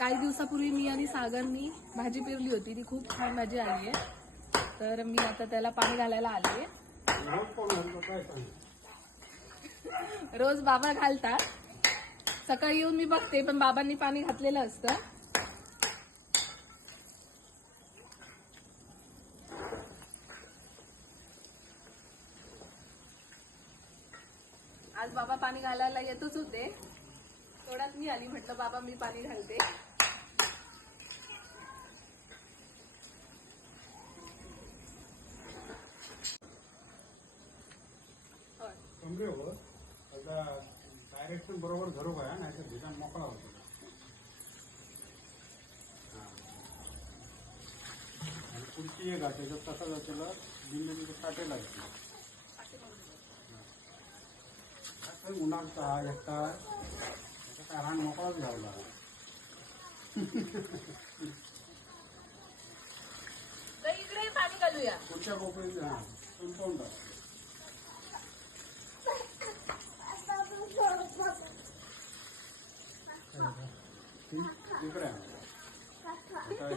काही दिवसापूर्वी मी आणि सागरनी भाजी पेरली होती. ती खूप छान भाजी आली आहे. तर मी आता त्याला पाणी घालायला आले रोज रोज बाबा घालतात. सकाळी येऊन मी बघते पण बाबांनी पाणी घातलेलं असतं. आज बाबा पाणी घालायला येतच होते. थोड्यात मी आली म्हटलं बाबा मी पाणी घालते. कमरे हो आता डायरेक्शन बरोबर धरू का नाही तर भिजन मोकळा होतो. हा. आणि पुढची एक घाटे जर तसा त्याला दिंडीचे काटे लागते काय उन्हाळचा हा एकटा त्याचा काय हाण मोकळाच तर इकडे पाणी घालूया. पुढच्या कोपरीत हा. संपवून टाक इकडे आहे. आता